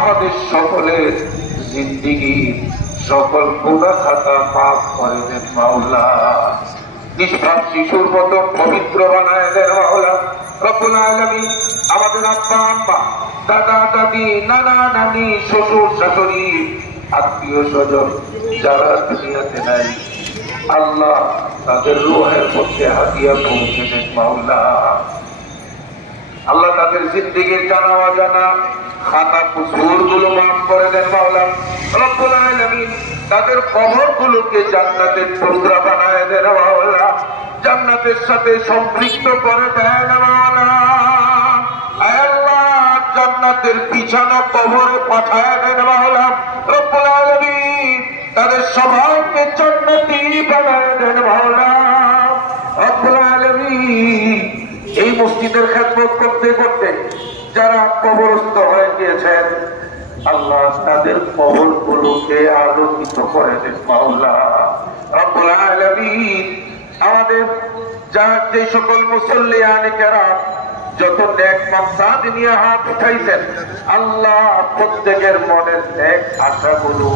আমাদের সকলের জিন্দেগি সকল গুনাহ খাতা মাফ করে দেন মাওলা। নিষ্পাপ শিশুর মতো পবিত্র বানায় দেন মাওলা রব্বুল আলামিন। আমাদের আব্বা আম্মা, দাদা দাদি, নানা নানি, শ্বশুর শাশুড়ি, আত্মীয় স্বজন যারা দুনিয়াতে নাই, আল্লাহ তাদের রূহের মধ্যে হাদিয়া পৌঁছে দেন মাওলা। আল্লাহ তাদের জিন্দেগির জানা অজানা খাতা কুসুর গুলো মাফ করে দেন মাওলা রব্বুল আলামিন। তাদের কবরগুলোকে জান্নাতের টুকরা বানায় দেন মাওলা, জান্নাতের সাথে সম্পৃক্ত করে দেন মাওলা। আল্লাহ জান্নাতের বিছানা কবরে পাঠায় দেন মাওলা রব্বুল আলামিন। তাদের সবাইকে জান্নাতি বানায় দেন মাওলা রব্বুল আলামিন। এই মসজিদের খেদমত করতে করতে যারা কবরস্থ হয়ে গিয়েছেন, আল্লাহ তাদের কবরগুলোকে আলোকিত করে দেন মাওলা রব্বুল আলামিন। আমাদের যে সকল মুসল্লিয়ানে কেরাম যত নেক মাকসাদ নিয়ে হাত উঠাইছেন, আল্লাহ প্রত্যেকের মনের নেক আশাগুলো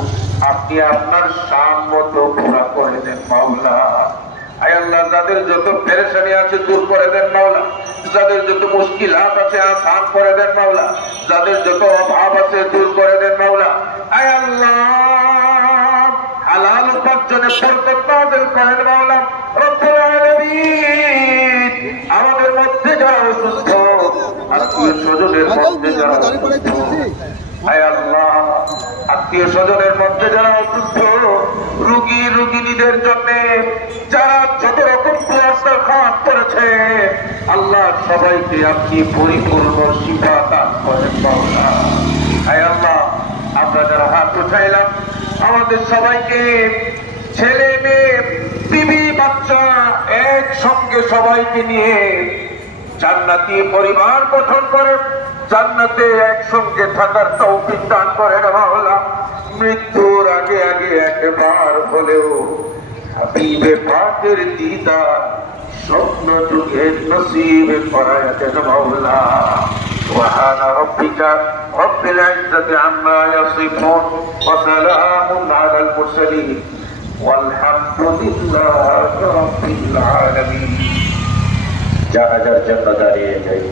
আপনি আপনার শান মতো পুরা করে দেন মাওলা। আয় আল্লাহ, যাদের যত পেরেশানি আছে দূর করে দেন মাওলা, যাদের যত মুশকিলাত আছে আসান করে দেন মাওলা, যাদের যত অভাব আছে দূর করে দেন মাওলা। আয় আল্লাহ, হালাল উপার্জনে বরকত নাযিল করেন মাওলা রব্বুল আলামিন। আমাদের মধ্যে যারা অসুস্থ, আত্মীয় স্বজনের মধ্যে যারা অসুস্থ, আয় আল্লাহ আত্মীয় স্বজনের মধ্যে যারা অসুস্থ, রোগী রোগিনীদের জন্য যারা যত রকম দুয়ার খাত করেছে, আল্লাহ সবাইকে আপনি পরিপূর্ণ শিফা দান করেন মাওলা। আয় আল্লাহ, আমরা যারা হাত উঠাইলাম, আমাদের সবাইকে ছেলে মেয়ে বিবি বাচ্চা একসঙ্গে সবাইকে নিয়ে জান্নাতি পরিবার গঠন করে জান্নাতে একসঙ্গে থাকার তৌফিক দান করেন মাওলা। মৃত্যুর আগে আগে একবার হলেও হাবিবে পাকের দিদার স্বপ্ন যুগের নসিব করায় দেন মাওলা। سبحان ربك رب العزة عما يصفون وسلام على المرسلين والحمد لله رب العالمين। যারা যার জন্য দাঁড়িয়ে যাই।